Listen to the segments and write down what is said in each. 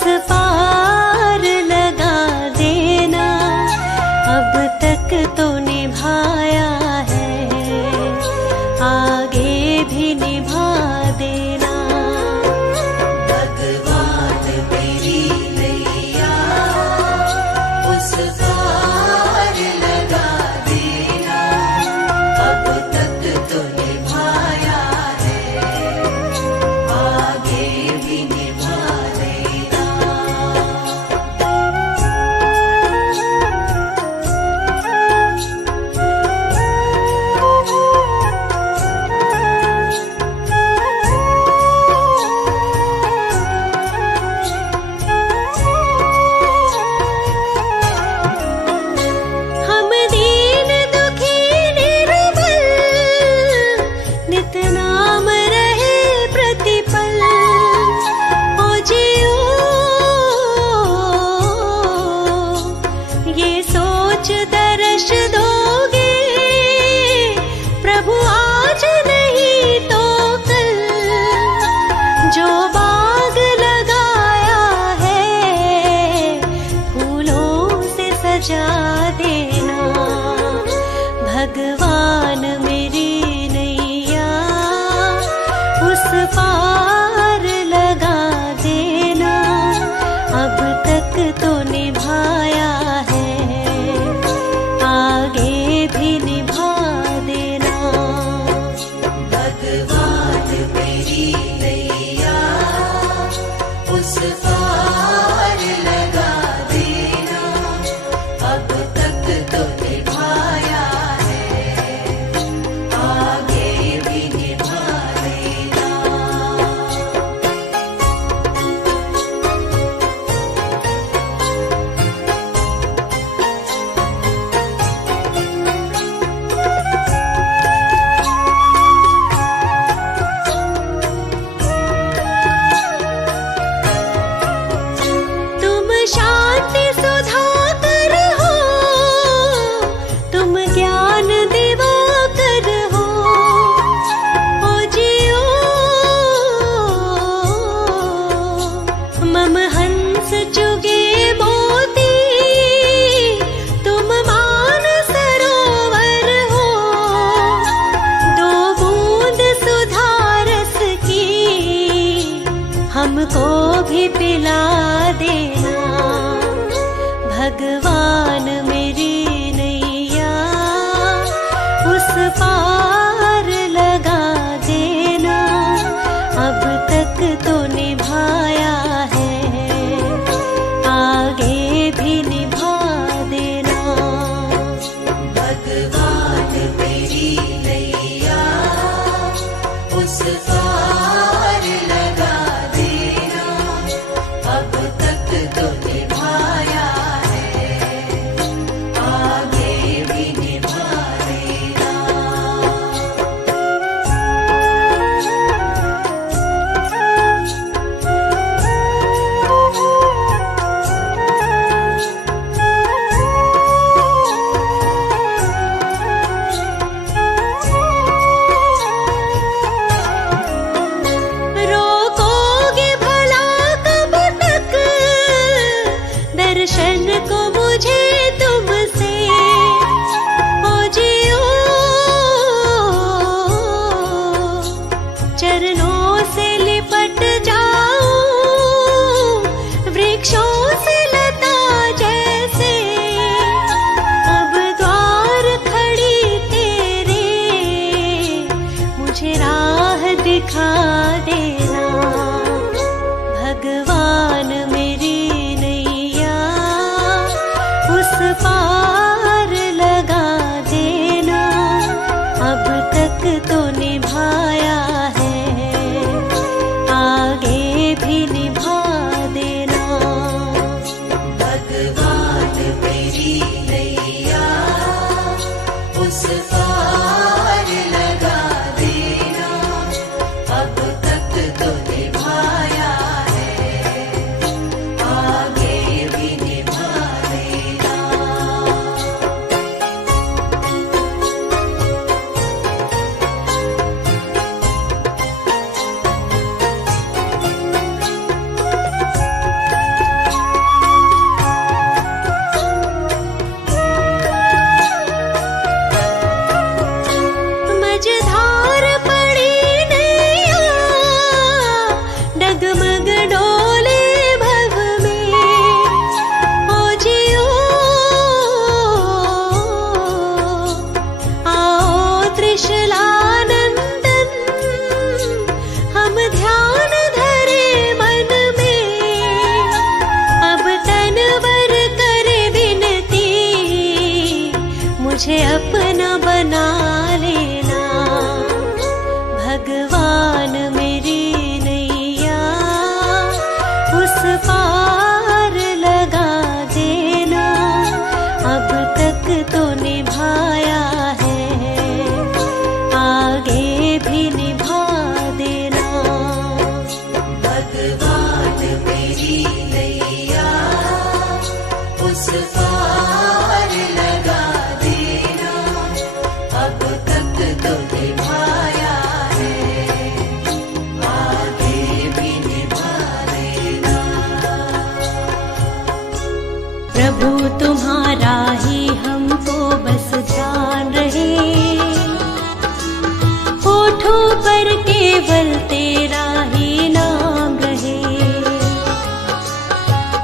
उस पार लगा देना, अब तक तो निभाया है, आगे भी निभा देना। भगवान मेरी नैया उस पार लगा देना, अब तक तो निभाया है, आगे भी निभा देना। हम दीन दुखी निर्बल, नित नाम रहे प्रतिपल, ओ जियो ये सोच दर्श दोगे, प्रभु आज नहीं तो कल, जो बाग लगाया है फूलों से सजा देना। भगवान मेरी नैया उस पार लगा देना, अब तक तो निभाया है, आगे भी निभा देना। भगवान मेरी नैया उस पार लगा देना, अब तक तो निभाया है, आगे भी निभा देना। तुम शांति सुधाकर हो, तुम ज्ञान दिवाकर हो, ओ जियो मम हंस चुगे मोती, तुम मान सरोवर हो, दो बूंद सुधारस की हमको भी पिला देना। भगवान मेरी नैया उस पार लगा देना, अब तक तो निभाया है, आगे भी निभा देना। भगवान मेरी नैया उस पार लगा देना, अब तक तो निभाया है, आगे भी निभा देना। तेरी नैया उस पार लगा देना, अब तक तो निभाया है, आगे भी निभा देना। प्रभु तुम्हारा ही हमको बस ध्यान रहे, होठों पर केवल तेरा ही नाम रहे।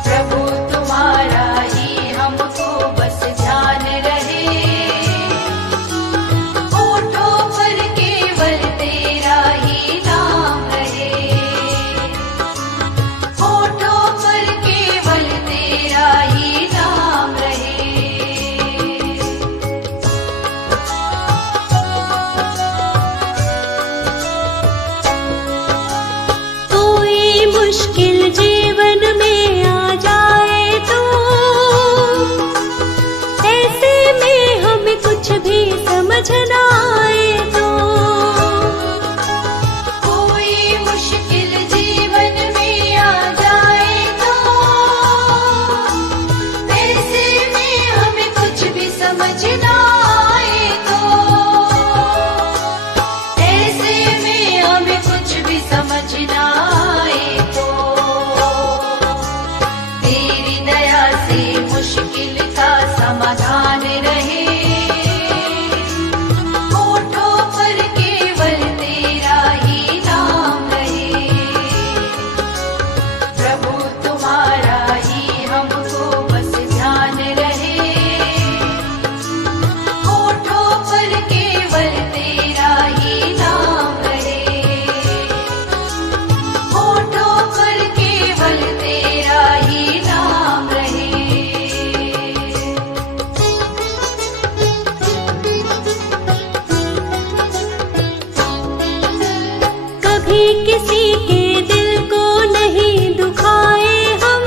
प्रभु तुम्हारा ही हमको बस ध्यान रहे, होठों पर केवल तेरा ही नाम रहे, होठों पर केवल तेरा ही नाम रहे। कोई मुश्किल जीवन में आ जाए तो ऐसे में हमें कुछ भी समझ ना आए तो, कोई मुश्किल जीवन में आ जाए तो ऐसे में हमें कुछ भी समझ ना आए तो, ऐसे में हमें कुछ भी समझ ना आए तो, तेरी दया से मुश्किल का समाधान रहे, होठों पर केवल तेरा ही नाम रहे। प्रभु तुम्हारा ही हमको बस ध्यान रहे, होठों पर केवल तेरा ही नाम रहे, होठों पर केवल तेरा ही नाम रहे। कभी किसी के दिल को नहीं दुखाए हम,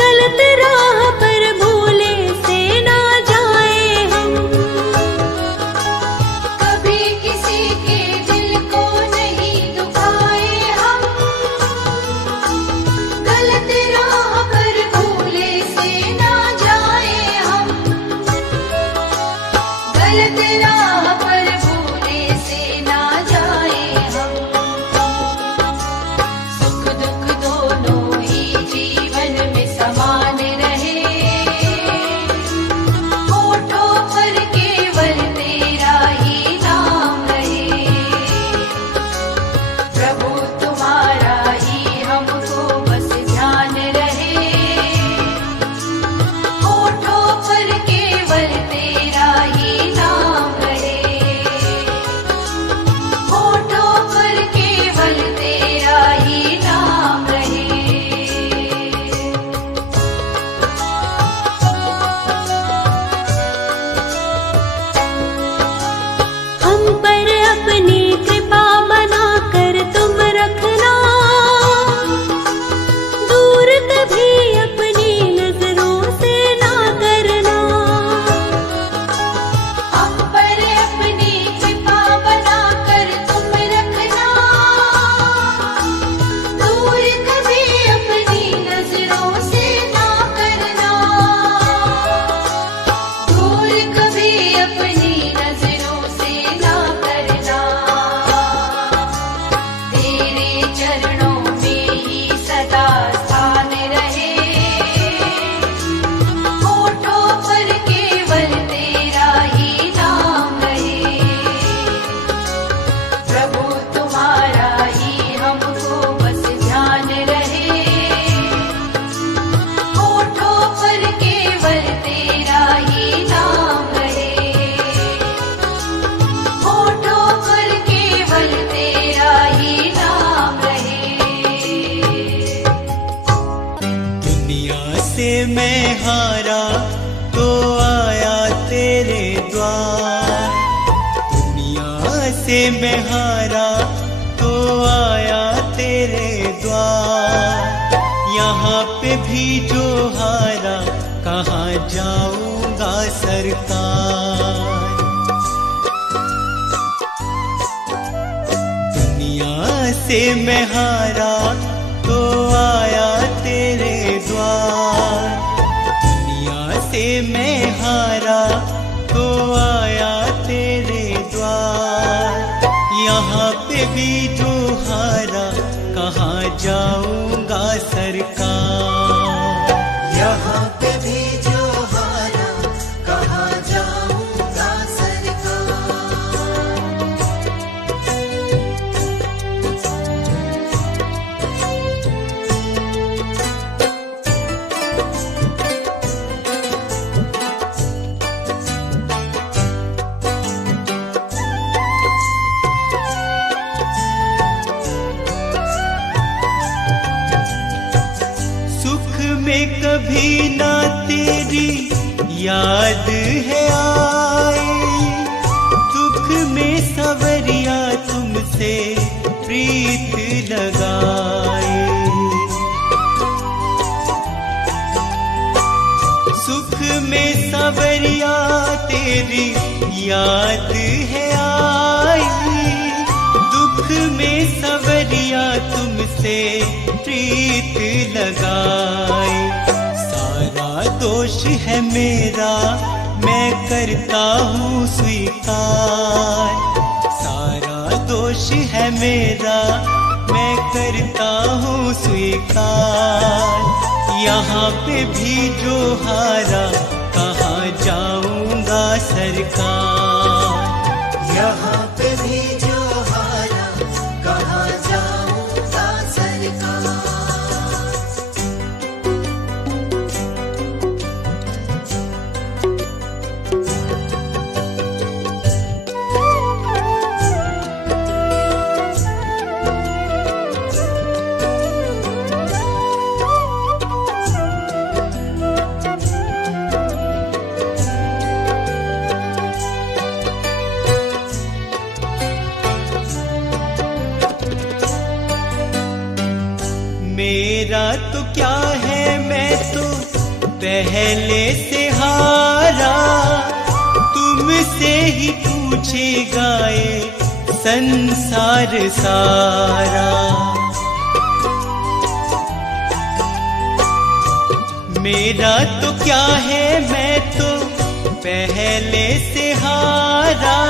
गलत राह पर भूले से ना जाए हम। कभी किसी के दिल को नहीं दुखाए हम, गलत राह पर भूले से ना जाए हम, गलत राह पर भूले से ना जाए हम। सुख दुख दोनों ही जीवन में समान रहे, होठों पर केवल तेरा ही नाम रहे। प्रभु तुम्हारा ही हमको बस ध्यान रहे, होठों पर केवल तेरा ही नाम रहे, होठों पर केवल तेरा ही नाम रहे। हम पर अपनी कृपा बना कर तुम रखना, दूर कभी अपनी नजरों से ना करना। हम पर अपनी कृपा बना कर तुम रखना, दूर कभी अपनी नजरों से ना करना, दूर कभी अपनी नजरों से ना करना। तेरे चरणों में ही सदा स्थान रहे, होठों पर केवल तेरा ही नाम रहे। प्रभु तुम्हारा ही हमको बस ध्यान रहे, होठों पर केवल तेरा ही नाम रहे, होठों पर केवल तेरा ही नाम रहे। दुनिया से मैं हारा तो आया तेरे द्वार, दुनिया से मैं हारा तो आया तेरे द्वार। यहाँ पे भी जो हारा कहाँ जाऊंगा सरकार। दुनिया से मैं हारा तो भी जो हारा कहाँ जाऊंगा सरकार। यहाँ पे भी जो हारा कहाँ जाऊंगा सरकार। कभी ना तेरी याद है आई, दुख में सवरिया तुमसे प्रीत लगाए। सुख में सवरिया तेरी याद है आई, दुख में सवरिया तुमसे प्रीत लगाए। सारा दोष है मेरा मैं करता हूँ स्वीकार, सारा दोष है मेरा मैं करता हूँ स्वीकार। यहाँ पे भी जो हारा कहाँ जाऊंगा सरकार। यहाँ पे भी जो हारा कहाँ जाऊंगा सरकार। मेरा तो क्या है मैं तो पहले से हारा, तुमसे ही पूछेगा ये संसार सारा। मेरा तो क्या है मैं तो पहले से हारा,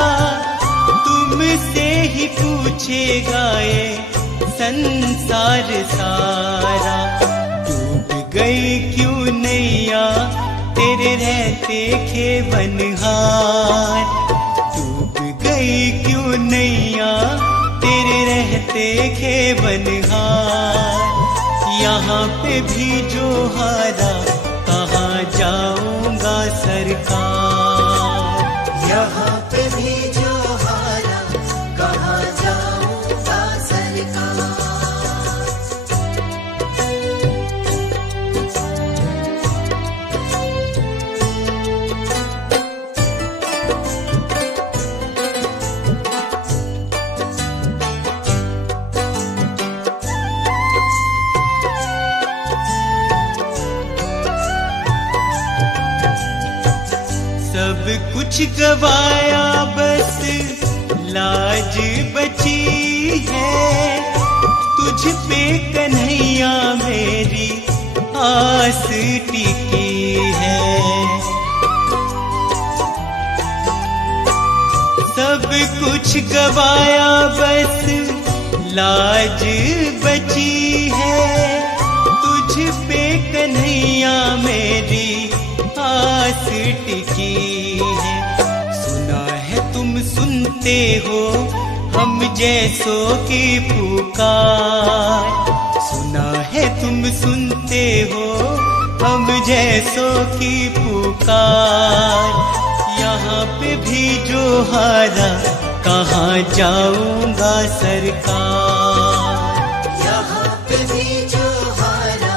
तुमसे ही पूछेगा ये संसार सारा। डूब गई क्यों नैया तेरे रहते खेवनहार, डूब गई क्यों नैया तेरे रहते खेवनहार। यहाँ पे भी जो हारा कहाँ जाऊंगा सरकार। यहाँ पे भी जो हारा कहाँ जाऊंगा सरकार। सब कुछ गवाया बस लाज बची है, तुझ पे कन्हैया मेरी आस टिकी है। सब कुछ गवाया बस लाज बची है, तुझ पे कन्हैया मेरी आस टिकी है। सुना है तुम सुनते हो हम जैसों की पुकार, सुना है तुम सुनते हो हम जैसों की पुकार। यहाँ पे भी जो हारा कहाँ जाऊंगा सरकार। यहाँ पे भी जो हारा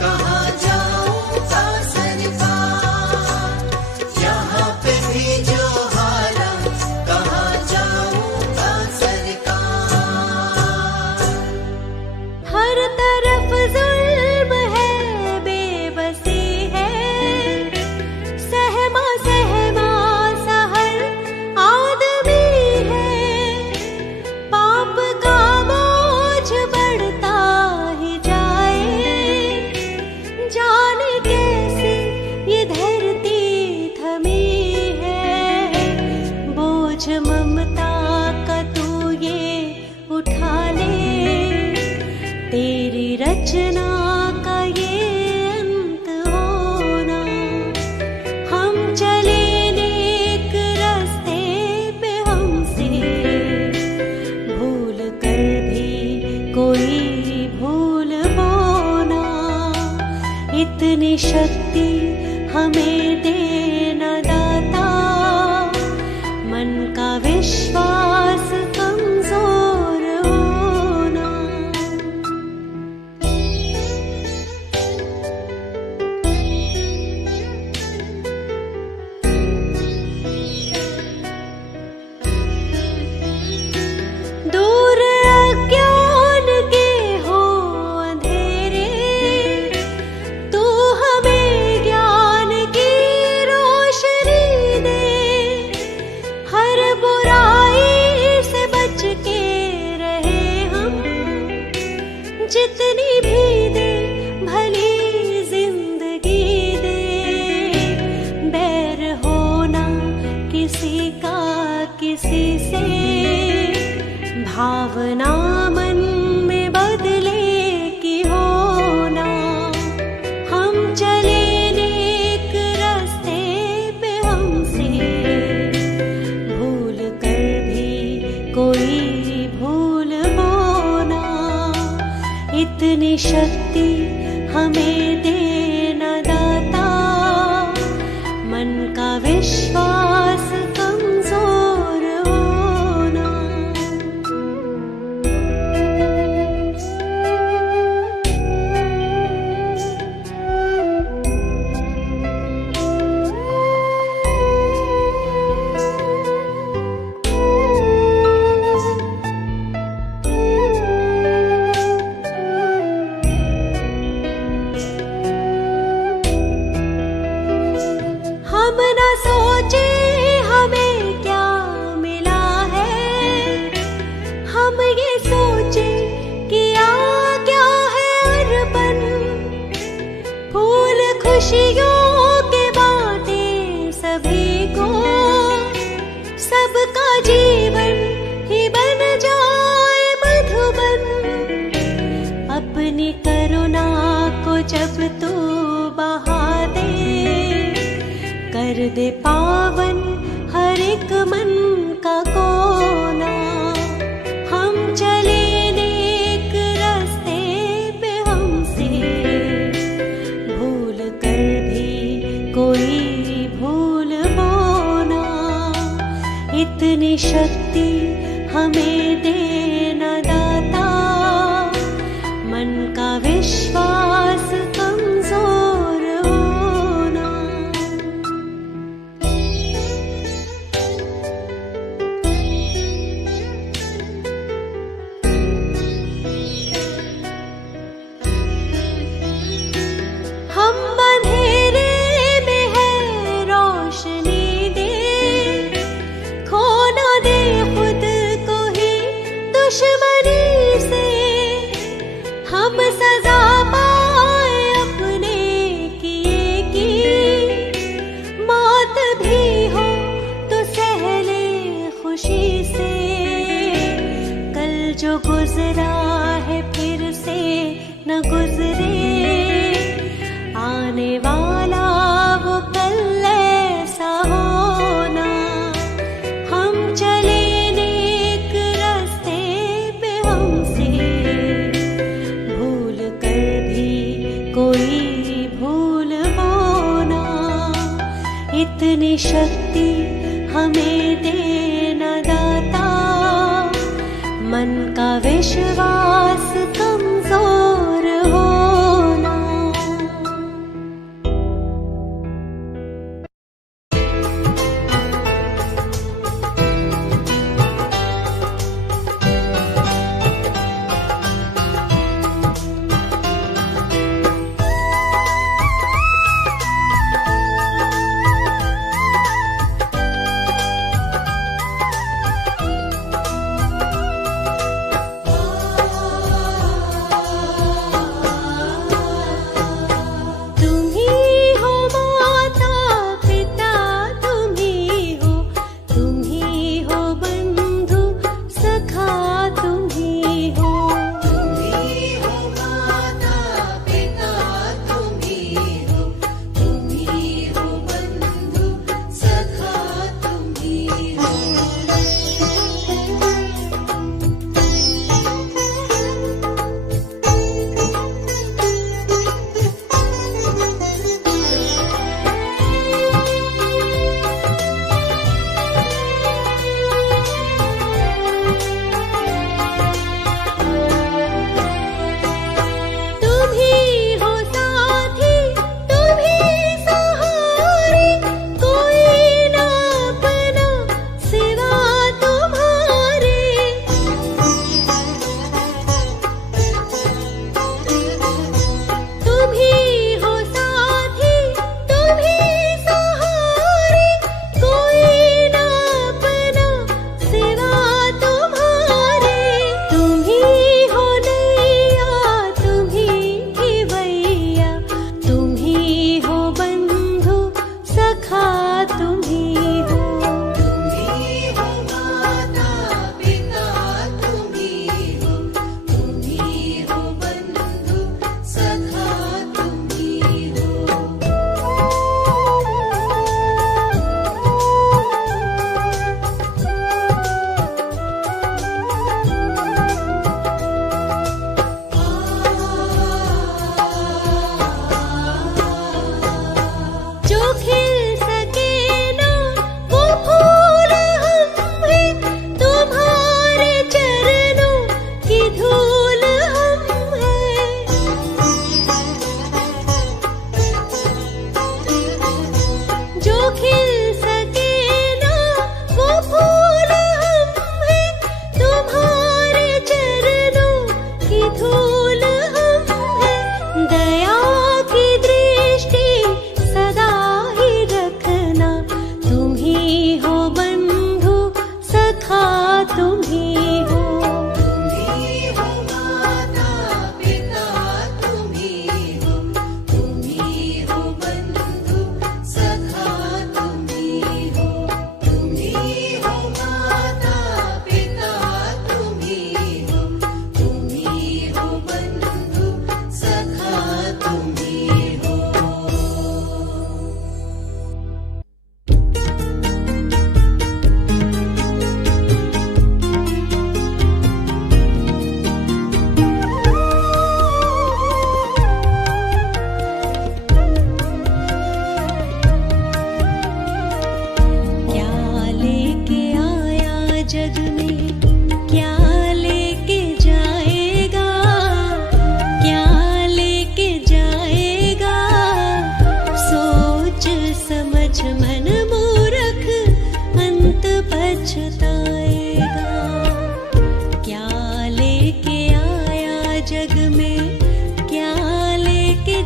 कहाँ जाऊंगा सरकार। यहाँ पे भी जो हारा कहाँ जाऊंगा सरकार। हर तरफ जुल्म है बेबसी है, सहमा सहमा सा हर आदमी है। पाप का तेरी रचना का ये अंत होना। हम चले नेक रास्ते पे, हमसे भूल कर भी कोई भूल होना। इतनी शक्ति हमें देना दाता, मन का विश्वास कमजोर होना। दूर अज्ञान के हो अंधेरे, तू हमें ज्ञान की रोशनी दे। हर बुराई से बच के रहे हम, जितनी भी दे भली जिंदगी दे। बैर होना किसी का किसी से, भावना मन में बदले की होना। हम चले नेक रास्ते पे, हमसे भूल कर भी कोई भूल होना। इतनी शक्ति हमें देना दाता, मन का विश्वास कमजोर होना। हम न सोचे हमें क्या मिला है, हम ये सोचे किया क्या है अर्पण। फूल खुशियों के बांटे सभी को, सबका जीवन ही बन जाए मधुबन। अपनी करुणा को जब तू बहा दे, कर दे पावन हर एक मन का कोना। हम चले नेक रास्ते पे, हमसे भूल कर भी कोई भूल होना। इतनी शक्ति हमें देना दाता, मन का विश्वास कमजोर होना। हम अंधेरे में है रोशनी दे, खो ना दे खुद को ही दुश्मनी से। हम सजा पाए अपने किए की, मौत भी हो तो सह ले खुशी से। कल जो गुजरा है फिर से न गुजरे, आने वाला वो कल ऐसा होना। हम चले नेक रास्ते पे, हमसे भूल कर भी कोई भूल होना। इतनी शक्ति हमें देना दाता, मन का विश्वास कमजोर होना। आ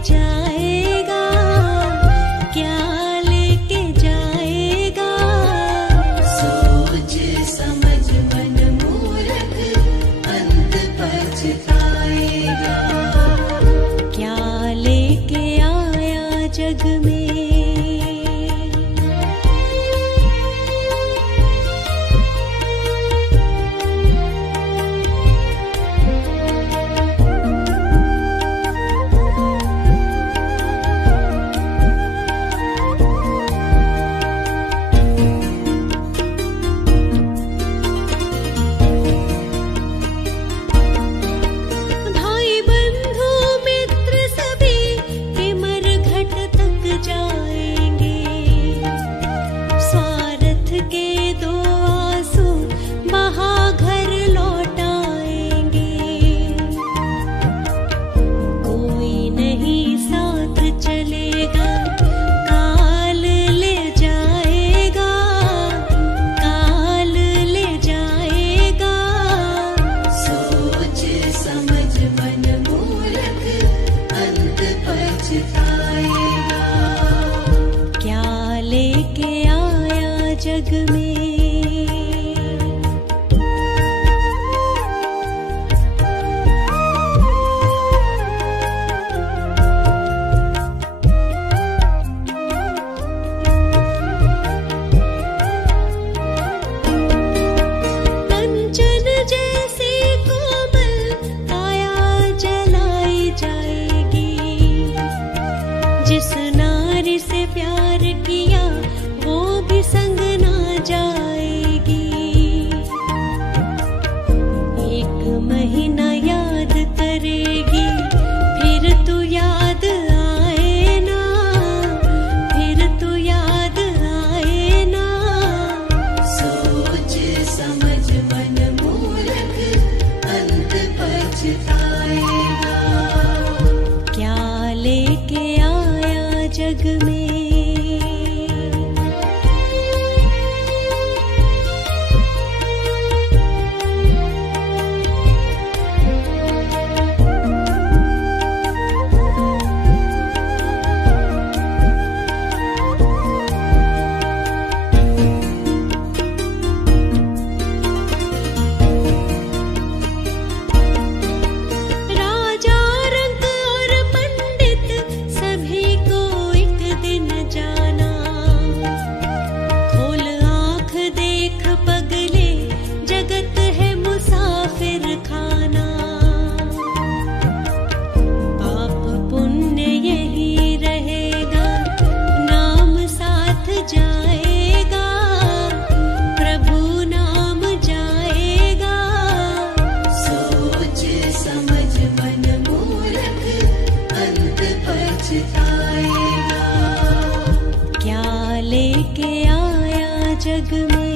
जाएगा, क्या लेके जाएगा। सोच समझ मन मूर्ख अंत पछताएगा। क्या लेके आया जग में। भाई बंधु मित्र सभी के मरघट तक जाएंगे। स्वार्थ के दो आंसू बहा घर लौट आएंगे। कोई नहीं साथ चलेगा, काल ले जाएगा, काल ले जाएगा। सोच समझ मन मूर्ख अंत पछताएगा। क्या लेके आया जग में। कंचन जैसी कोमल काया जलाई जाएगी। जिस नारी से प्यार किया वो भी संग ना जाएगी। एक महीना याद करेगी, फिर तू याद आए ना, फिर तू याद आए ना। सोच समझ मन मूर्ख अंत पछताएगा। क्या लेके आया जग में। राजा रंक और पंडित सभी को एक दिन जाना। खोल आँख देख पगले, जगत है मुसाफिर खाना। पाप पुण्य यही रहेगा, नाम साथ जाएगा, प्रभु नाम जाएगा। सोच समझ मन मूर्ख अंत पछताएगा। क्या लेके आया जग में।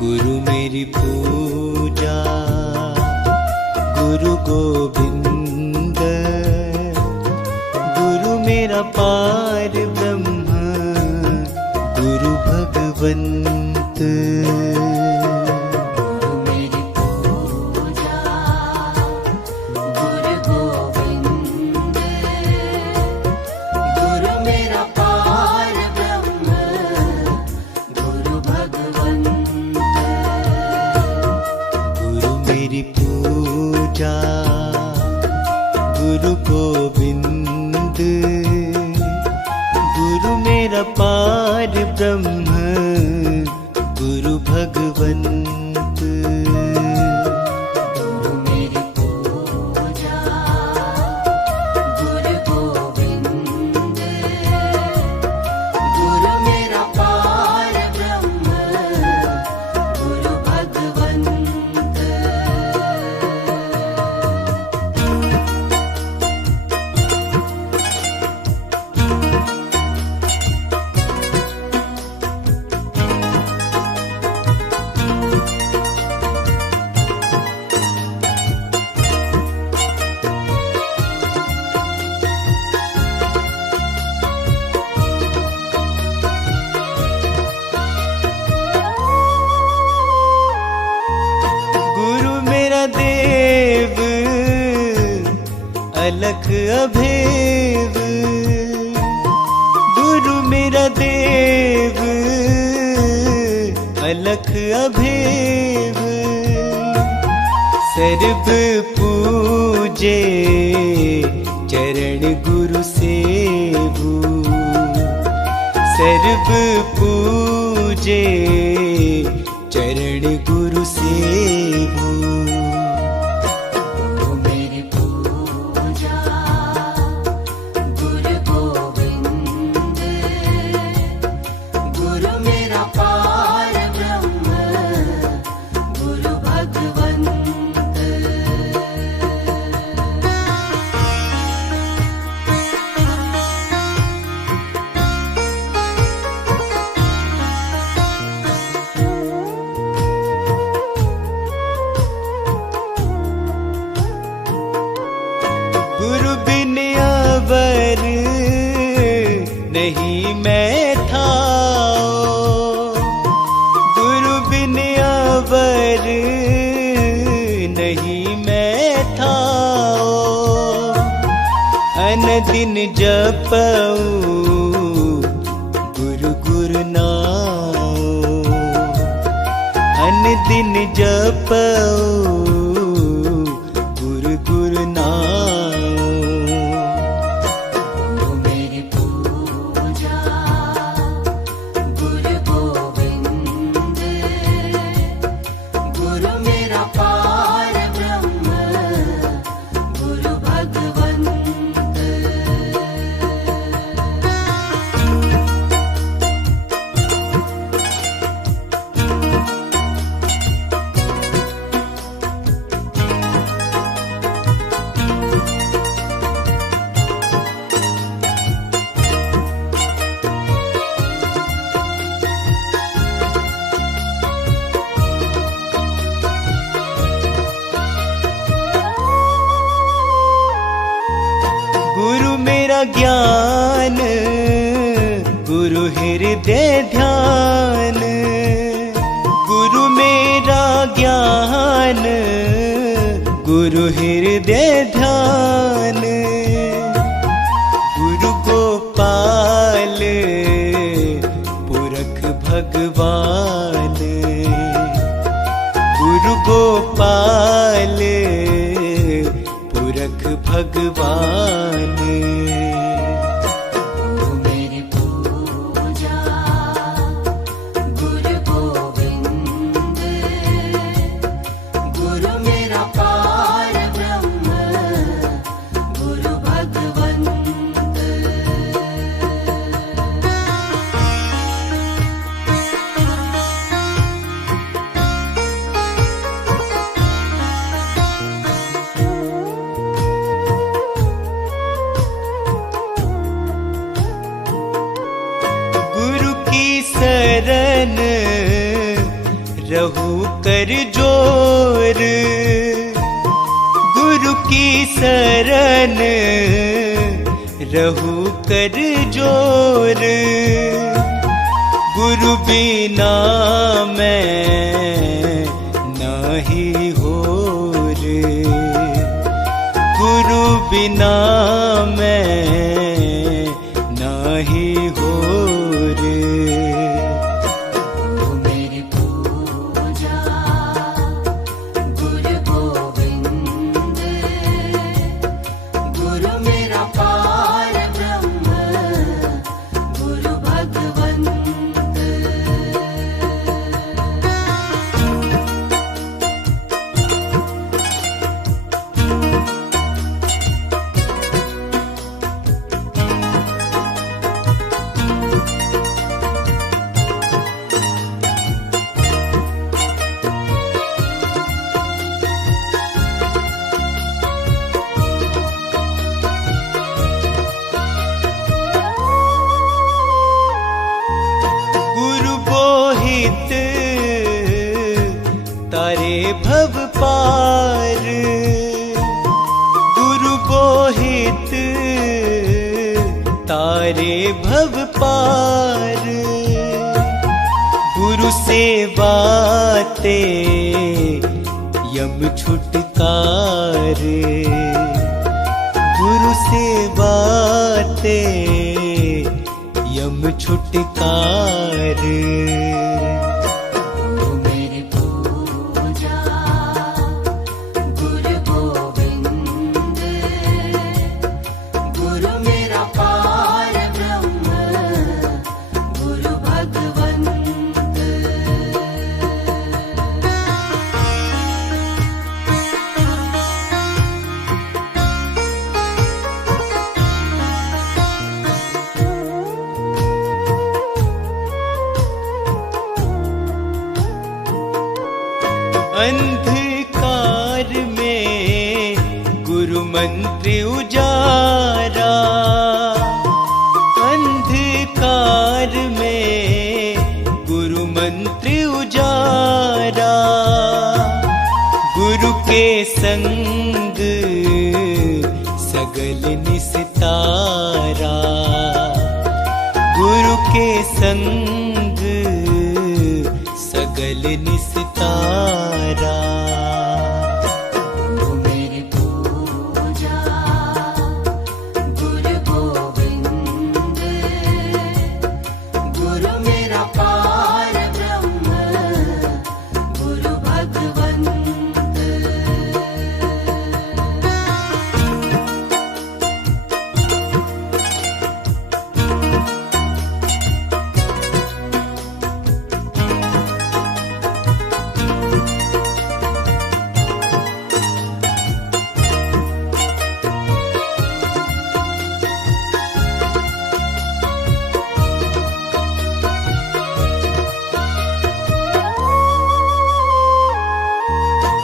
गुरु मेरी पूजा गुरु गोविंद, गुरु मेरा पार ब्रह्म, गुरु भगवंत। गुरु मेरी पूजा गुरु गोविंद, गुरु मेरा पार ब्रह्म, गुरु भगवंत। गुरु मेरी पूजा गुरु गोविंद, गुरु मेरा पार ब्रह्म, गुरु भगवंत। गुरु मेरी पूजा अलख अभेद, गुरु मेरा देव अलख अभेद। सर्व पूजे चरण गुरु सेवु, सर्व पूजे चरण गुरु सेवु। मेरी पूजा गुरु गोविंद, गुरु मेरा पार ब्रह्म, गुरु भगवंत। गुरु बिन अवर नहीं मैं था, गुरु बिन अवर नहीं मैं था। अनदिन जपऊं गुरु गुरु नाम, अनदिन जपऊं गुरु गुरु नाम। मेरी पूजा गुरु गोविंद, गुरु मेरा पार ब्रह्म, गुरु भगवंत। गुरु मेरा ज्ञान, गुरु हृदय ध्यान, गुरु मेरा ज्ञान, गुरु हृदय ध्यान। गुरु गोपाल पुरख भगवान, गुरु गोपाल पुरख भगवान। मेरी पूजा गुरु गोविंद, गुरु मेरा पार ब्रह्म, गुरु भगवंत। गुरु की शरण रहू कर जोर, गुरु की शरण रहू कर जोर। गुरु बिना मैं नहीं होर, गुरु बिना मैं नहीं होर। मेरी पूजा गुरु गोविंद, गुरु मेरा पार ब्रह्म, गुरु भगवंत। गुरु बोहित तारे भव पार, गुरु बोहित तारे भव पार। गुरु सेवाते यम छुटकारे, गुरु से बातें यम छुटकार। गुरु मेरी पूजा गुरु गोविंद, गुरु मेरा पार ब्रह्म गुरु भगवंत। अंधकार में गुरु मंत्र उजारा, अंधकार में गुरु मंत्र उजारा। गुरु के संग सगल निस्तारा, गुरु के संग सगल निस्तारा। गुरु मेरी पूजा गुरु गोविंद, गुरु मेरा पार ब्रह्म गुरु भगवंत।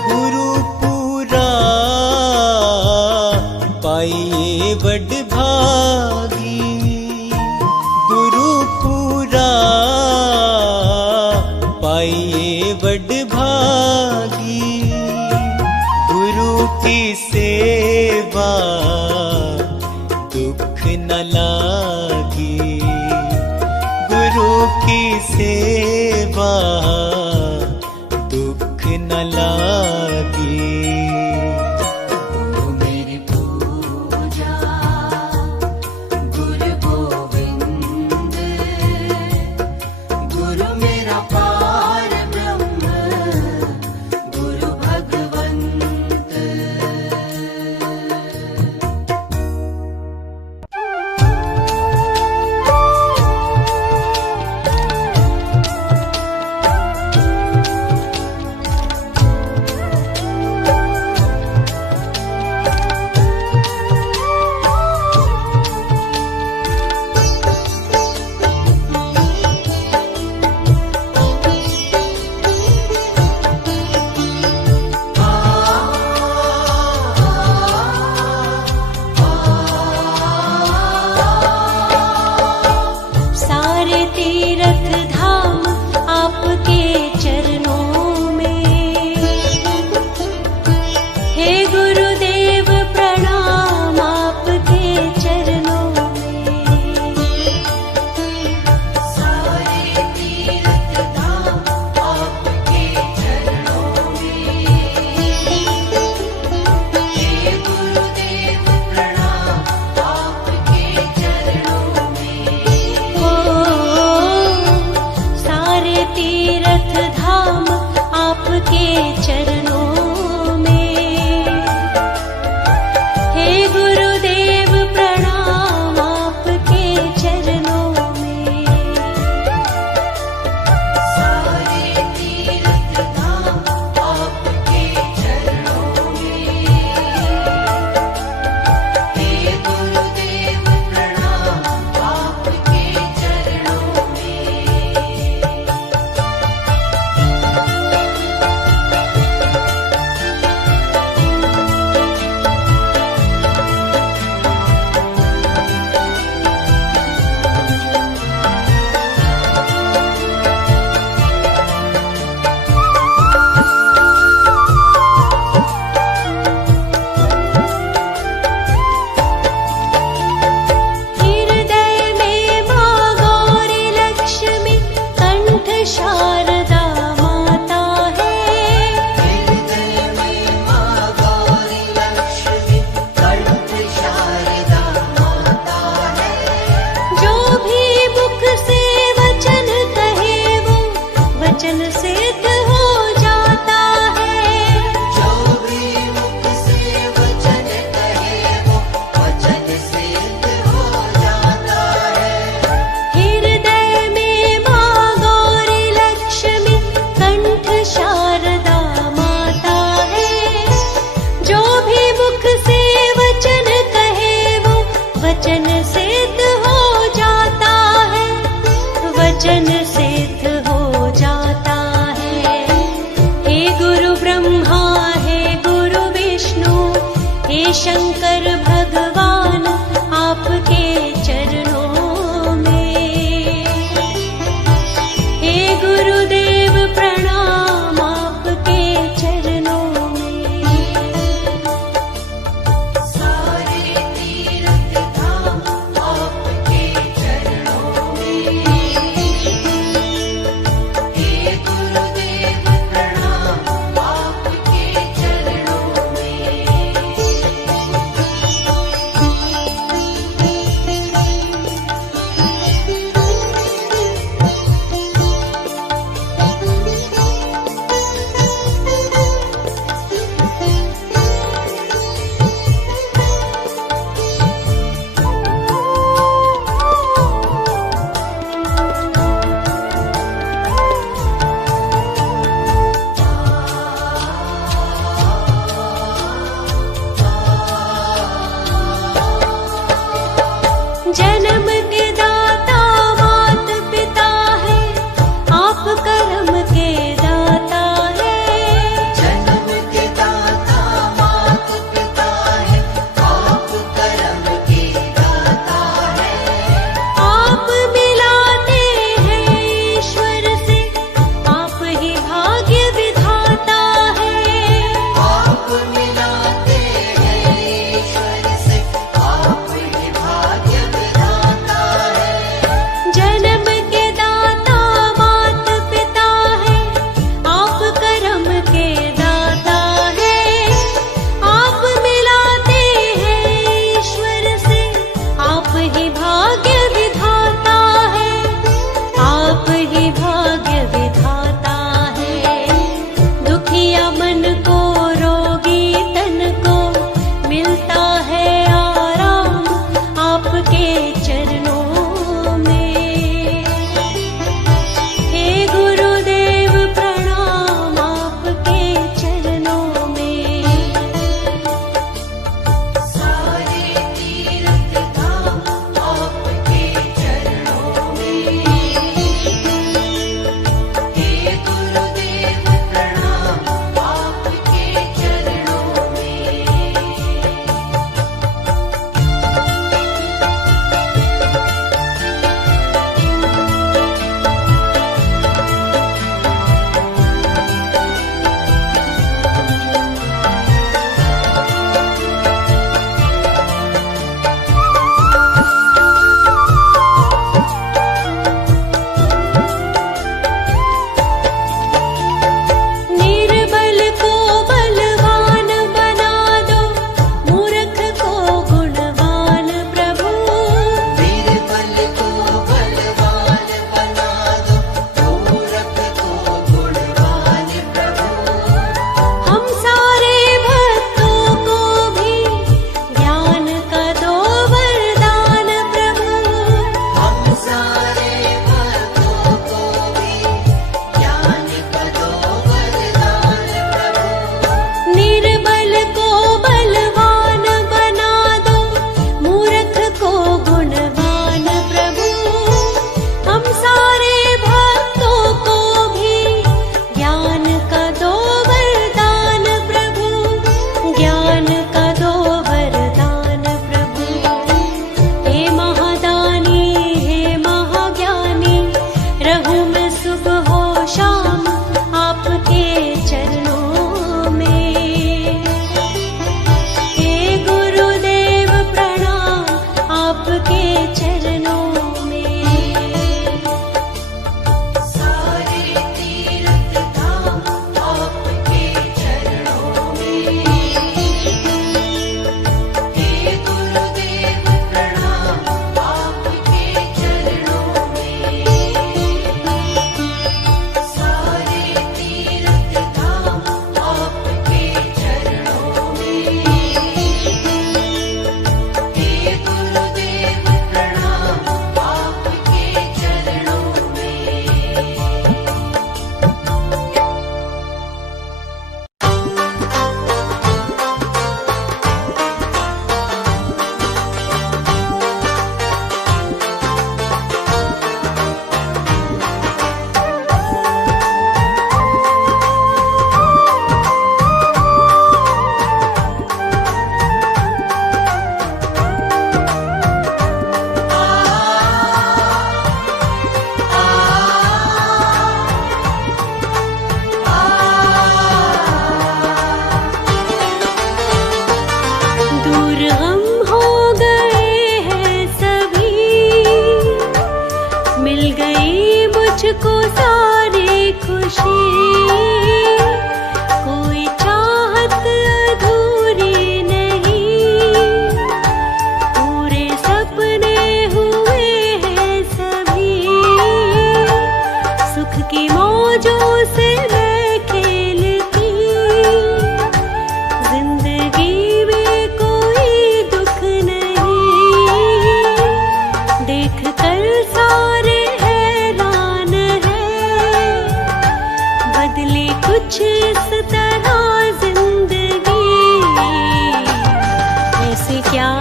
गुरु पूरा पाइए बड़ भागी, गुरु पूरा पाइए बड़ भागी। गुरु की सेवा दुख न लागी, गुरु की सेवा दुख न लागी। गुरु मेरी पूजा गुरु गोविंद, गुरु मेरा पार ब्रह्म गुरु भगवंत। वचन सिद्ध हो जाता है, वचन सिद्ध हो जाता है। हे गुरु ब्रह्मा, हे गुरु विष्णु, हे शंकर भगवान, आपके चरणों में। हे गुरुदेव प्रणाम, आपके चरणों में। सारे तीर्थ धाम आपके चरणों में। हे गुरुदेव प्रणाम आपके चरणों में।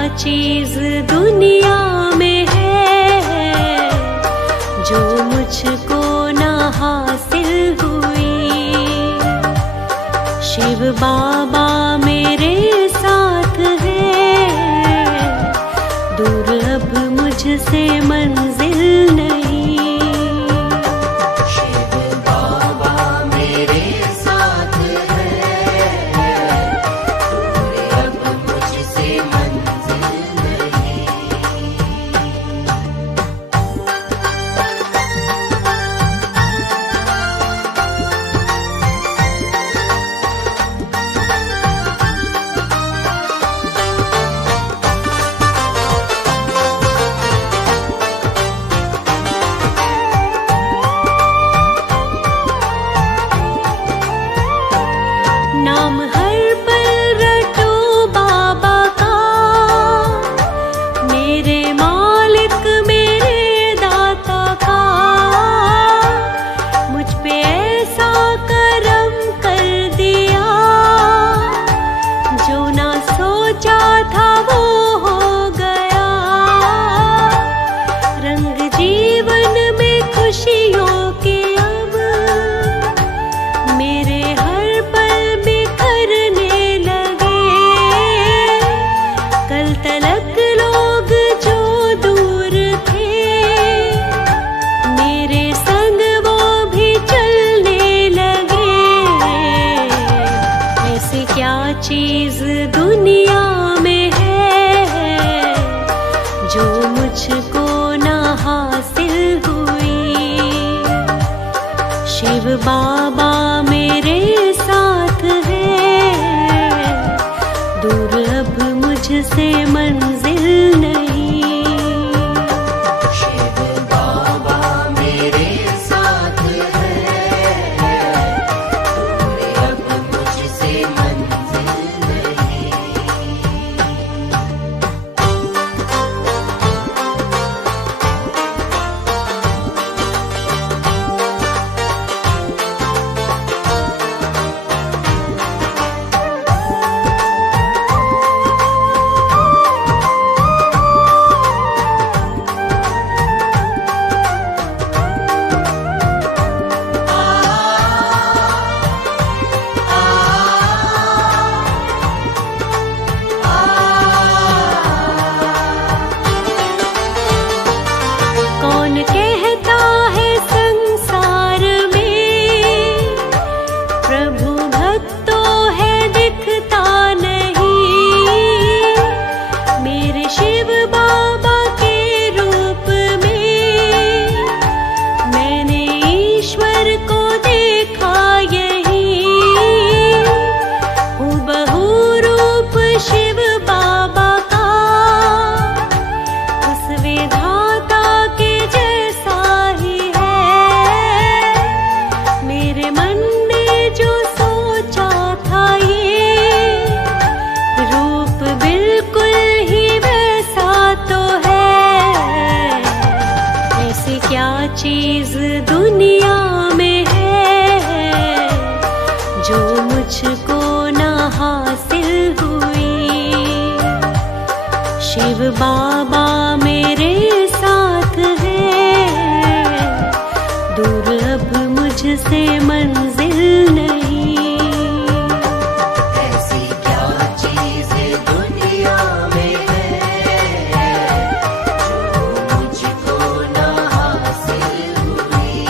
चीज दुनिया में है जो मुझको ना हासिल हुई। शिव बाबा मेरे साथ है, दूर अब मुझसे मंजिल नहीं। शिव बाबा मेरे साथ है, दूर अब मुझसे मंजिल नहीं। नाम हर पल रटो बाबा का, मेरे मालिक मेरे दाता का। मुझ पे ऐसा करम कर दिया, जो ना सोचा था वो हो गया। रंग जीवन में खुशियों के अब मेरे हर पल बिखरने लगे। कल तलक लोग जो दूर थे, मेरे संग वो भी चलने लगे। ऐसी क्या चीज दुनिया में है जो मुझको ना हासिल हुई। शिव बाबा मेरे साथ है, दूर अब मुझसे मंजिल नहीं। शिव बाबा मेरे साथ है, दूर अब मुझसे मंजिल नहीं। कौन कहता है संसार में प्रभु भक्तों है दिखता नहीं। मेरे शिव बाबा के रूप में मैंने ईश्वर को देखा यही। हूबहू रूप शिव बाबा का, उस विधाता के जैसा ही है। मेरे मन ने जो सोचा था ये रूप बिल्कुल ही वैसा तो है। ऐसी क्या चीज दुनिया में है जो मुझको ना हासिल हुई। शिव बाबा मेरे साथ है, दूर अब मुझसे मंजिल नहीं। ऐसी क्या चीज दुनिया में है जो मुझको ना हासिल हुई।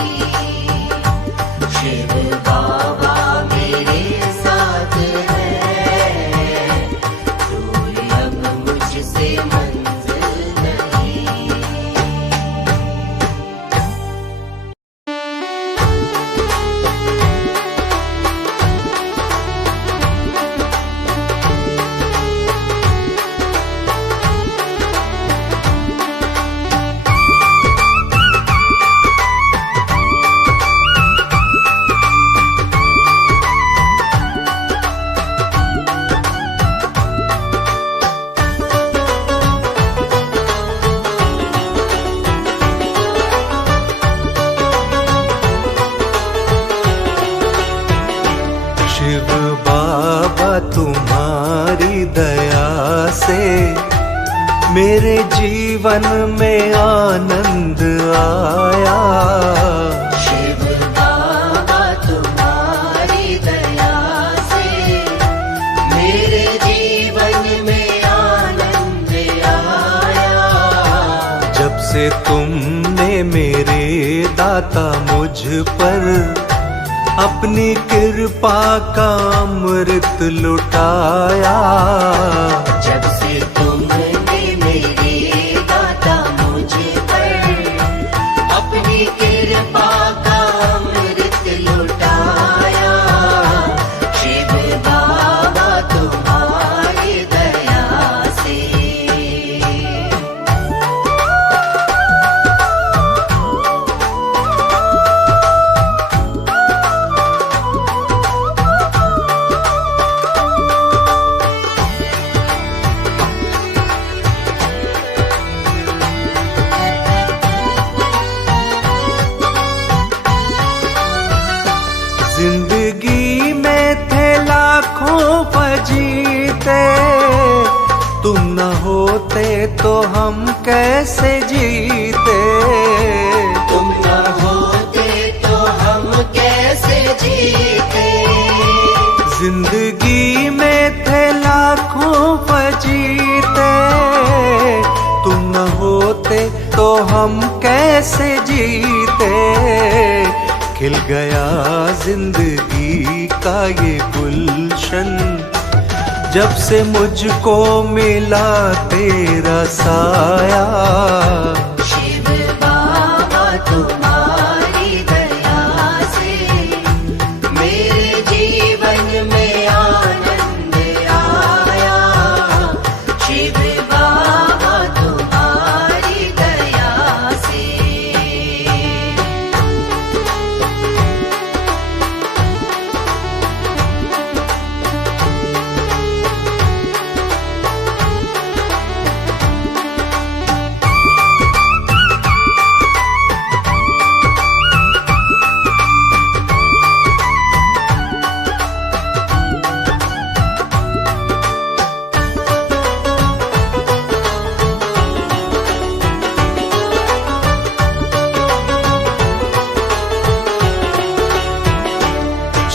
शिव बाबा मेरे साथ है, दूर अब मुझसे मंजिल नहीं। शिव बाबा तुम्हारी दया से मेरे जीवन में आनंद आया। शिव बाबा तुम्हारी दया से मेरे जीवन में आनंद आया। जब से तुमने मेरे दाता मुझ पर अपनी कृपा का अमृत लुटाया। जब से तुमने मेरे दाता मुझ पर अपनी कृपा का अमृत लुटाया। शिव बाबा तुम्हारी दया से। जिंदगी में थे लाखों फजीते, तुम न होते तो हम कैसे जीते। तुम न होते तो हम कैसे जीते। जिंदगी में थे लाखों फजीते, तुम न होते तो हम कैसे जीते। खिल गया जिंदगी का ये गुलशन, जब से मुझको मिला तेरा साया। शिव बाबा तुम्हारी दया से मेरे जीवन में आनंद आया। शिव बाबा तुम्हारी दया से।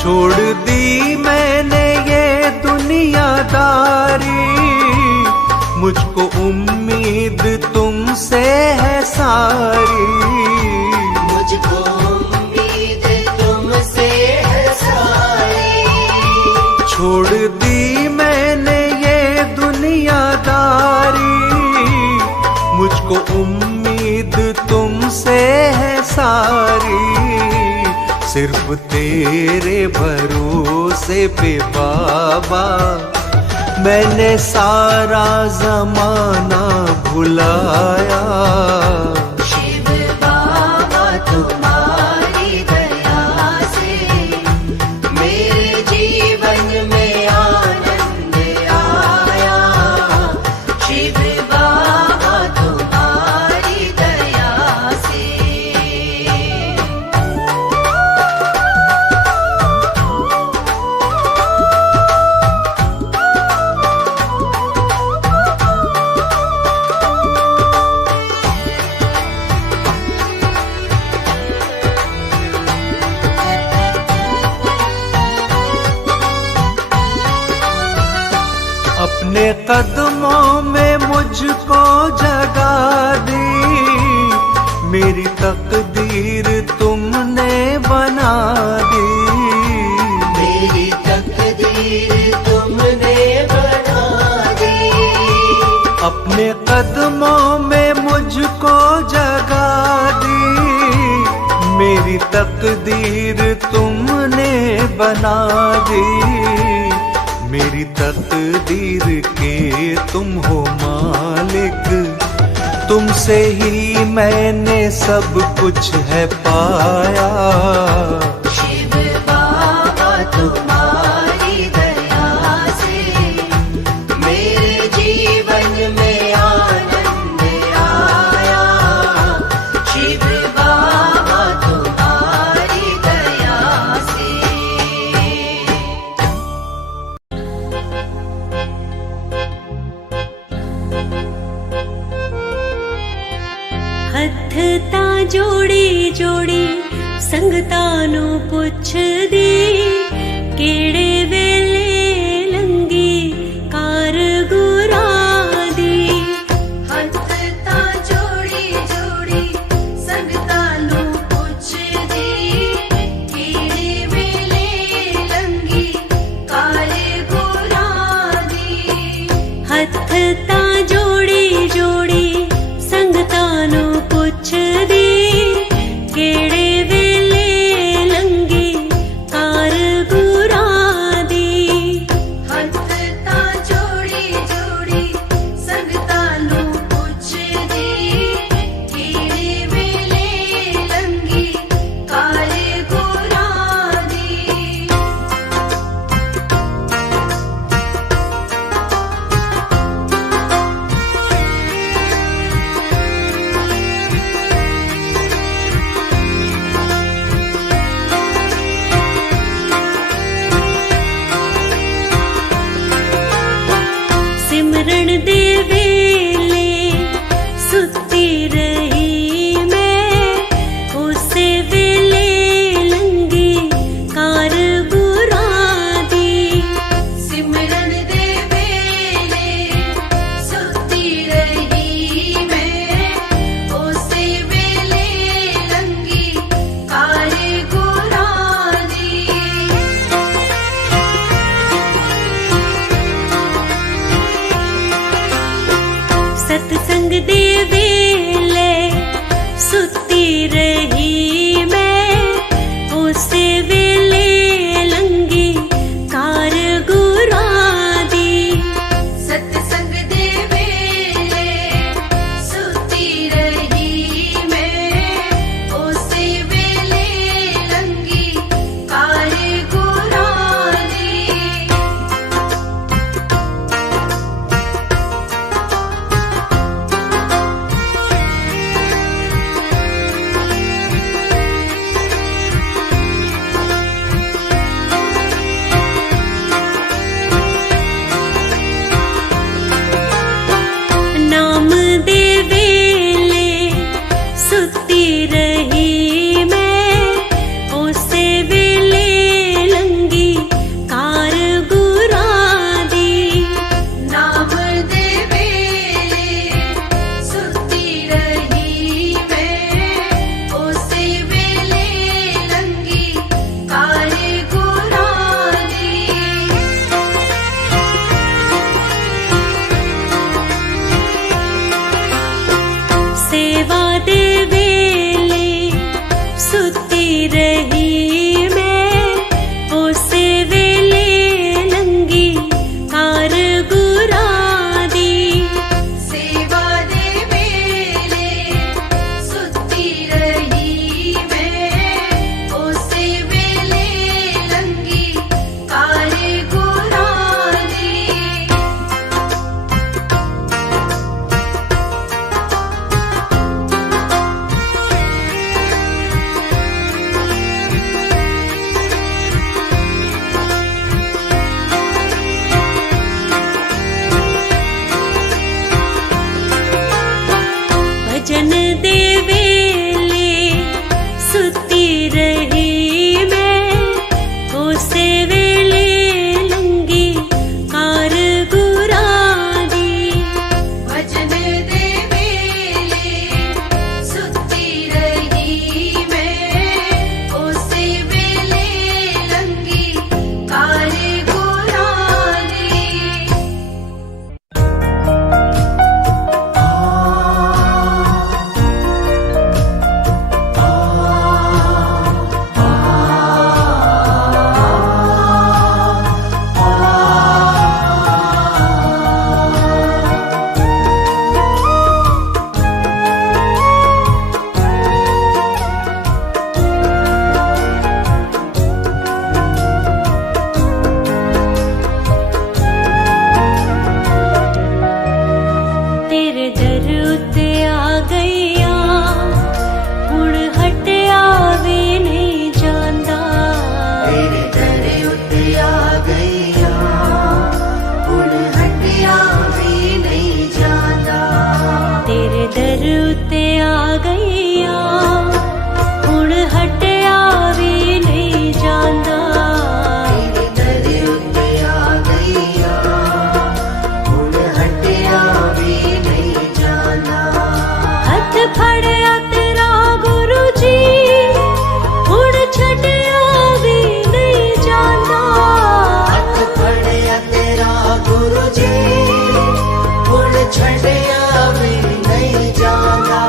छोड़ दी मैंने ये दुनियादारी, मुझको उम्मीद तुमसे है सारी। मुझको उम्मीद तुमसे है सारी। छोड़ दी मैंने ये दुनियादारी, मुझको उम्मीद तुमसे है सारी। सिर्फ तेरे भरोसे पे बाबा मैंने सारा जमाना भुलाया। शिव बाबा तुम्हारी दया से मेरे जीवन में आनंद आया। शिव बाबा तुम्हारी दया से। अपने कदमों में मुझको जगा दी, मेरी तकदीर तुमने बना दी। मेरी तकदीर तुमने बना दी। अपने कदमों में मुझको जगा दी, मेरी तकदीर तुमने बना दी। मेरी तकदीर के तुम हो मालिक, तुमसे ही मैंने सब कुछ है पाया। शिव बाबा तुम्हारी दया से मेरे जीवन में आनंद आया। शिव बाबा तुम्हारी दया से। हथ ता जोड़ी जोड़ी संगतां नू पुछदी केड़े वेले लंगी कार गुरां दी। हथ तां जोड़ी जोड़ी संगतां नू पुछदी केड़े वेले लंगी कार गुरां दी। हथ ता जोड़ी जोड़ी संगतां नू पुछदी केड़े वेले लंगी कार गुरां दी। हथ तां जोड़ी जोड़ी संगतां नू पुछदी केड़े वेले लंगी कार गुरां दी। सिमरन दे वेले सुती रही मैं उसे वेले लंगी कार गुरां दी। सिमरन दे वेले सुती रही मैं उसे वेले लंगी कार गुरां दी। सत्संग दे वेले सुती रही मैं उसे वेले लंगी कार गुरां दी। सत्संग दे वेले सुती रही मैं उसे वेले लंगी कार गुरां दी। नाम दे वेले सुती रही मैं उसे वेले लंगी कार गुरां दी। नाम दे वेले सुती रही मैं उसे वेले लंगी कार गुरां दी। सेवा दे वेले सुती रही मैं उसे वेले लंगी कार गुरां दी। सेवा दे वेले सुती रही मैं उसे वेले लंगी कार गुरां दी। दर उते आ गईया हुण हटिया भी नहीं जांदा तेरे दर उत्ते आ गईया हुण हटिया भी नहीं जाना हथ फड़िया तेरा गुरु जी हुण छड्डिया भी नहीं जांदा हथ फड़िया तेरा गुरु जी हुण छड्डिया भी नहीं जाना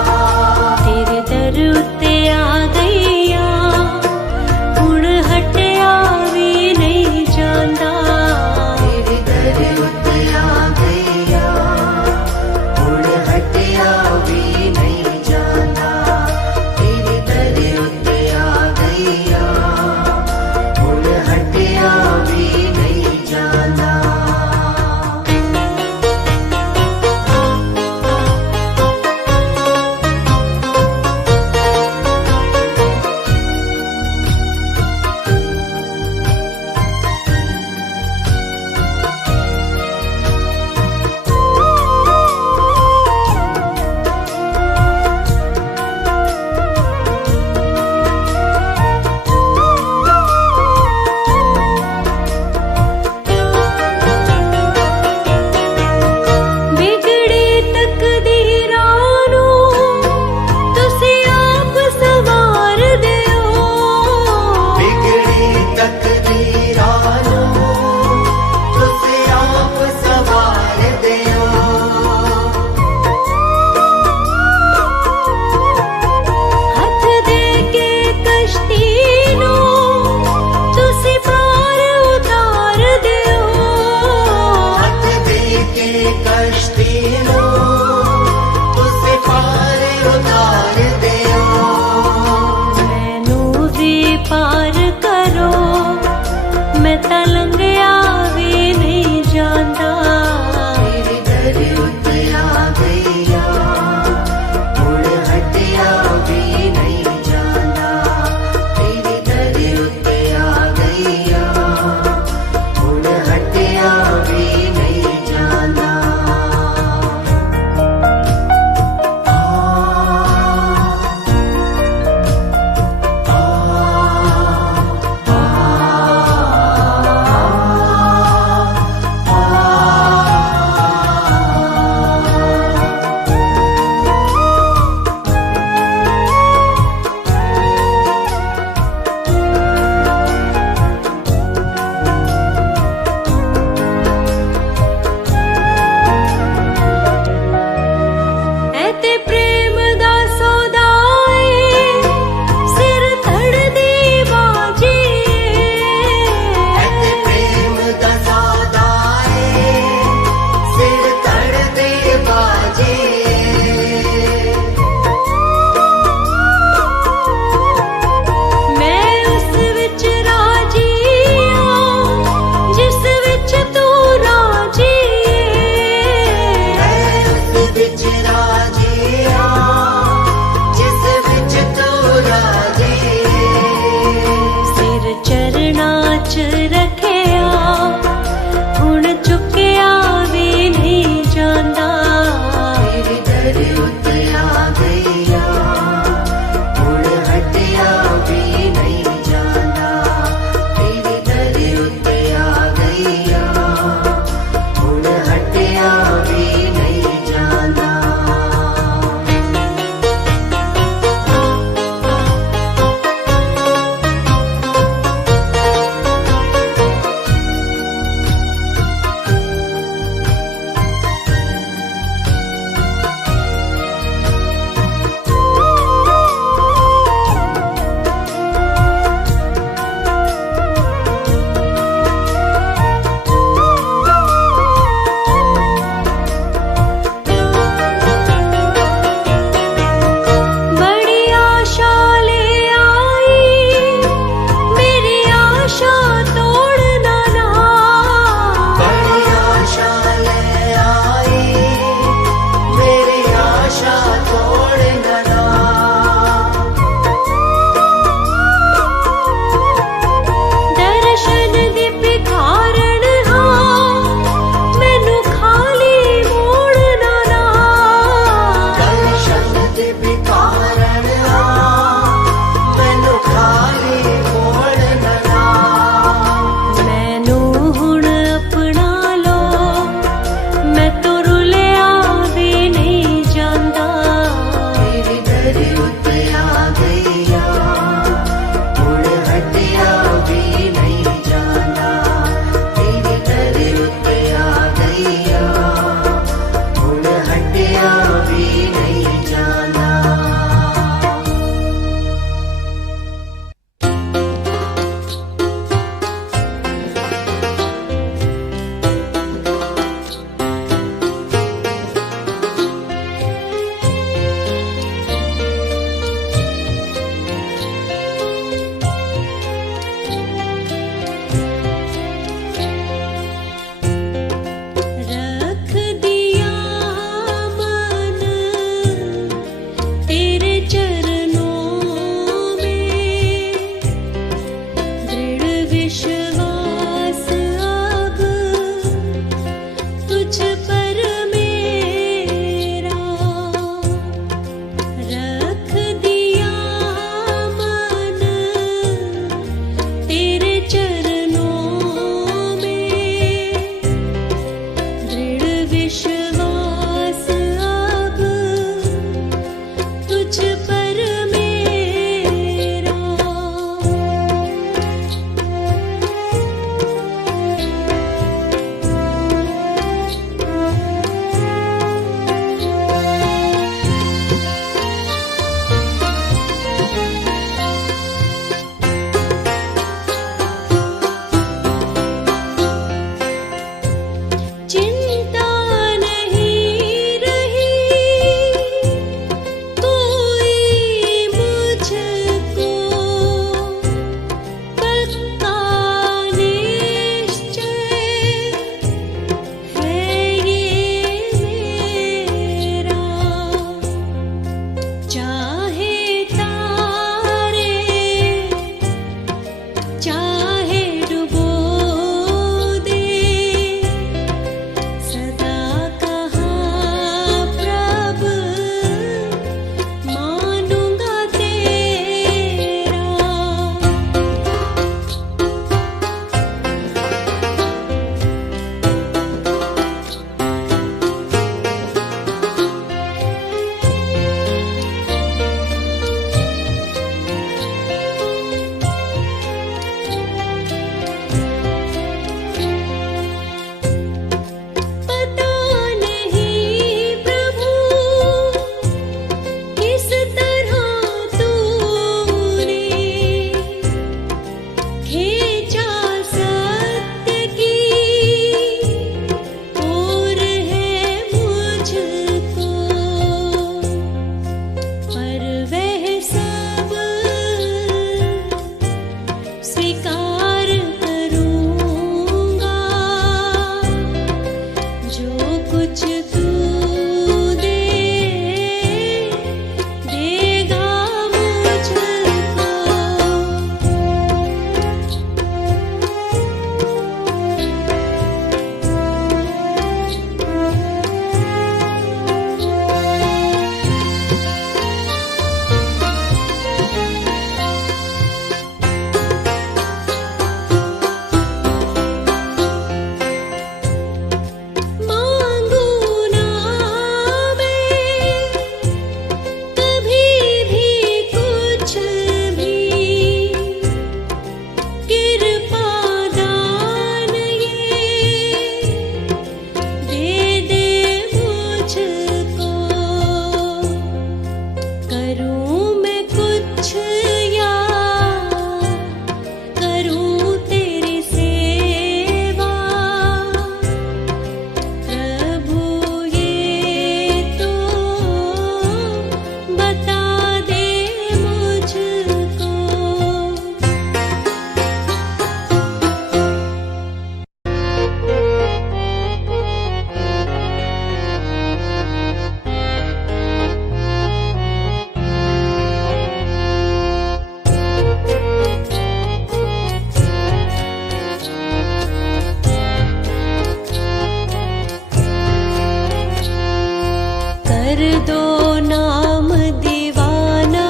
कर दो नाम दीवाना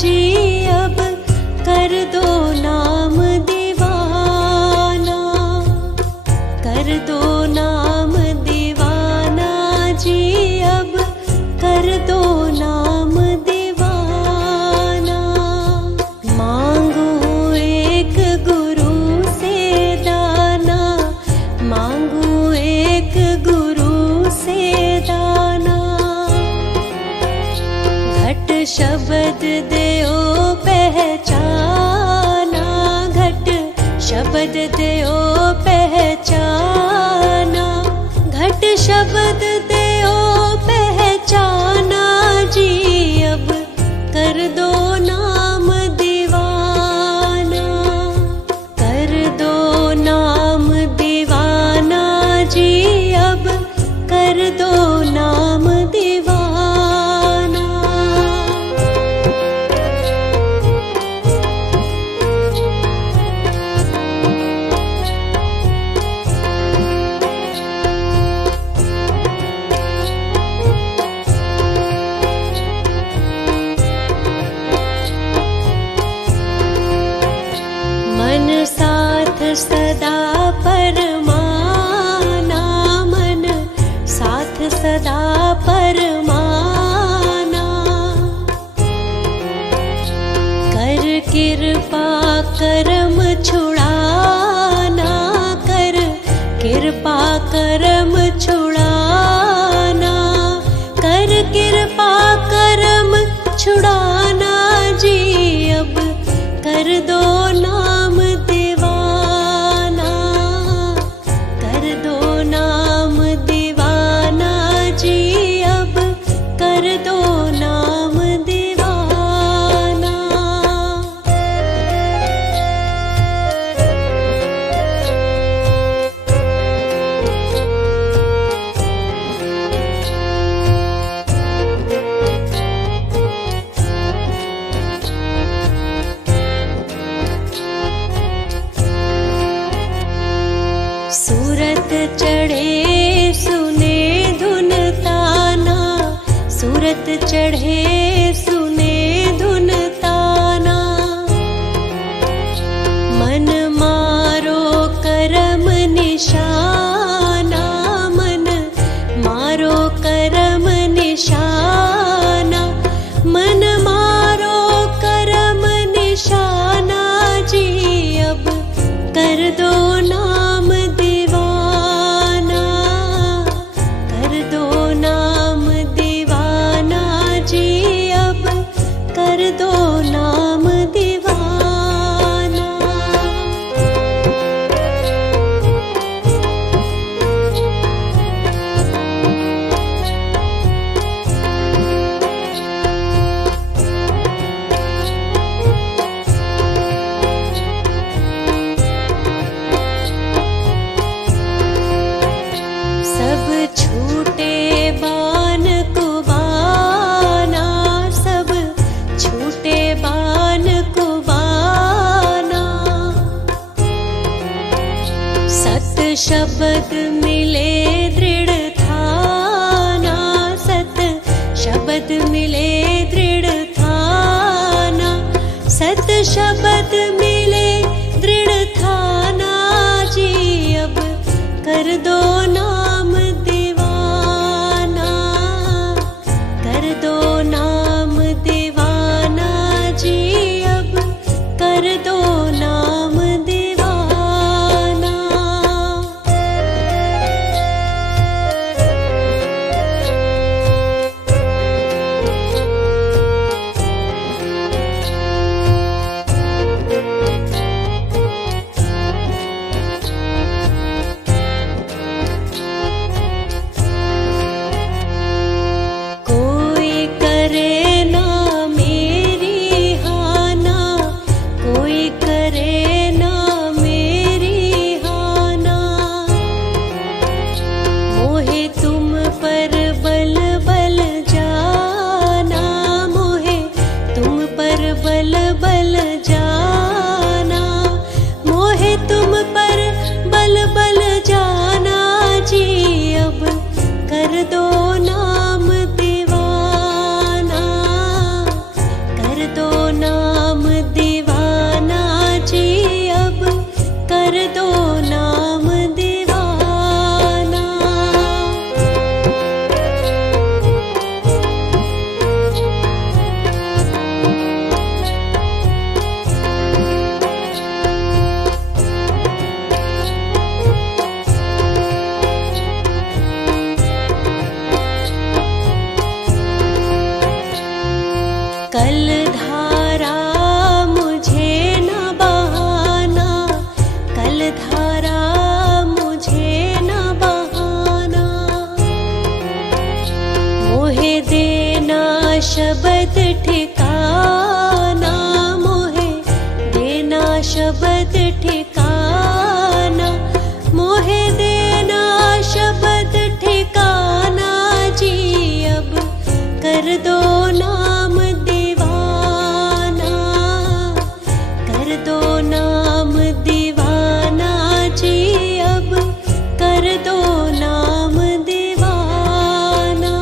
जी, अब कर दो नाम दीवाना, कर दो नाम दीवाना जी, अब कर दो नाम दीवाना। मांगू एक गुरु से दाना, मांगू एक गुरु से दाना। घट शब्द देओ पहचाना, घट शब्द देओ पहचाना, घट शब्द देओ पहचाना जी, अब कर दो नाम दीवाना, कर दो नाम दीवाना जी, अब कर दो नाम दीवाना। मन साथ सदा परमाना, मन साथ सदा परमाना। कर कृपा करम छुड़ाना, कर कृपा करम छुड़ाना, कर कृपा करम छुड़ाना जी, अब कर दो नाम दीवाना, कर दो नाम दीवाना जी, अब कर दो नाम दीवाना। सूरत चढ़े सुने धुन ताना, सूरत चढ़े सुने धुन ताना। मन मारो करम निशाना, मन मारो करम निशाना, मन मारो करम निशाना जी, अब कर दो नाम दीवाना, कर दो नाम दीवाना जी, अब कर दो नाम दीवाना। सब छूटे बान को बाना, सब छूटे बान को बाना। सत शब्द मिले दृढ़ थाना, सत शब्द मिले दृढ़ थाना, सत शब्द मिले दृढ़ थाना जी, अब कर दो नाम दीवाना, कर दो नाम दीवाना जी, अब कर दो नाम दीवाना। शब्द ठिकाना, मोहे देना शब्द ठिकाना, मोहे देना शब्द ठिकाना जी। अब कर दो नाम दीवाना, कर दो नाम दीवाना जी। अब कर दो नाम दीवाना।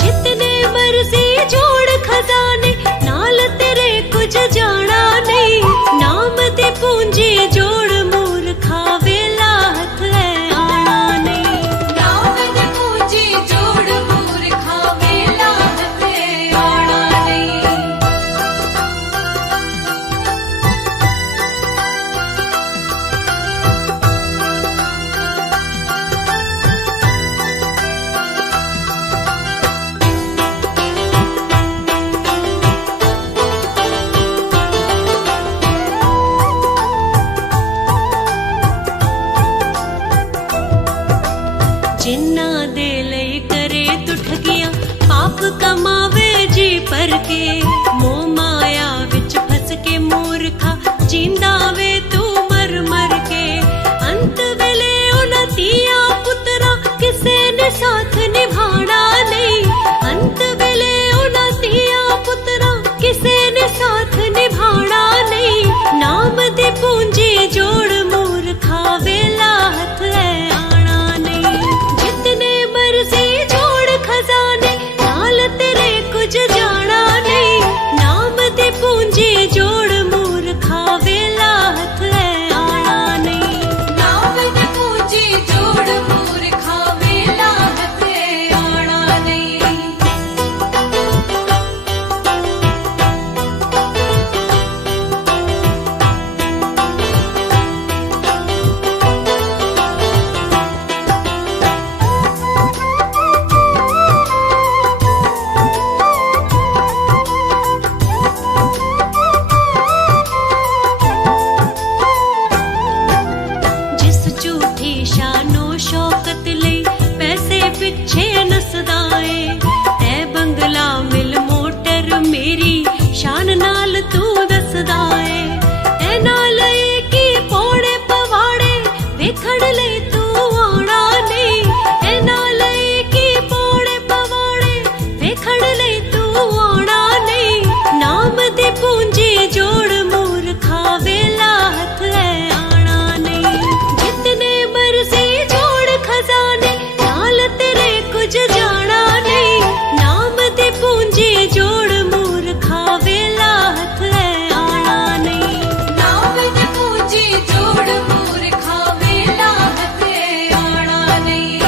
जितने मर्जी जोड़ खजाने, नाल तेरे कुछ जाना नहीं। नाम दी पूंजी जोड़ मूर्खा, वेला हथ है आना नहीं। नाम दी पूंजी जोड़ मूर्खा, वेला हथ आना नहीं। जिन्ना दे लई करे तू ठगियां, पाप कमावे जी पर के। मोह माया विच फस के मूर्खा, जींदा वे तू मर मर के। अंत वेले उन्हां धीआं पुत्तरां, किसे ने साथ निभाना नहीं। अंत वेले उन्हां धीआं पुत्तरां, किसे ने साथ निभाना नहीं। नाम दी पूंजी जोड़ मूर्खा, वेला हथ है आना नहीं। जितने मर्जी जोड़ खजाने, नाल तेरे कुछ जाना नहीं। नाम दी पूंजी जोड़ मूर्खा, वेला हथ है आना नहीं। नाम दी पूंजी जोड़ मूर्खा, वेला हथ आना नहीं। जिस झूठी शानो शौकत लई, पैसे पिछे नसदा ए। तै बंगला मिल मोटर, मेरी शान नाल तू दसदा ए। तै नाल की पौड़े पवाड़े, वेखण लई तू आना नहीं। तै नाल की पौड़े पवाड़े, वेखण लई तू आना नहीं। नाम दी पूंजी जोड़ मूर्खा, वेला हथ है आना नहीं। जितने मर्जी जोड़ खजाने, नाल तेरे कुछ जाना नहीं। नाम दी पूंजी जोड़ मूर्खा, वेला हथ है आना नहीं। नाम दी पूंजी जोड़ मूर्खा, वेला हथ आना नहीं।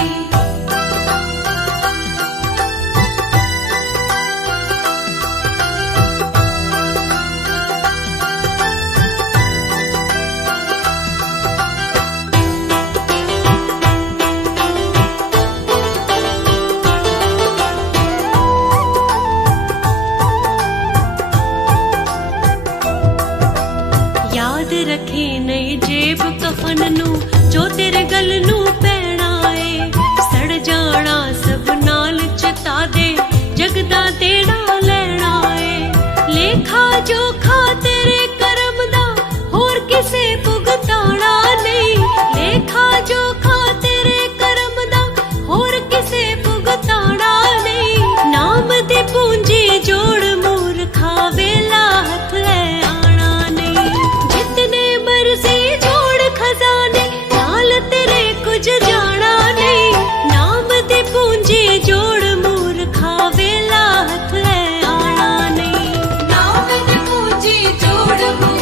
याद रखे नहीं जेब कफन नू, जो तेरे गल नू पैना ए। सड़ जाना सब नाल चिता दे, जगदा तेरा लेना ए। लेखा जोखा तेरे करम दा, होर किसे भुगताना नहीं। लेखा जोखा तेरे करम दा, होर किसे भुगताना नहीं। नाम दी पूंजी जोड़ मूर्खा, वेला हथ है आना नहीं। जितने मर्जी जोड़ खजाने, नाल तेरे कुछ जाना नहीं। नाम दी पूंजी जोड़ मूर्खा, वेला हथ है आना नहीं। नाम दी पूंजी जोड़ मूर्खा,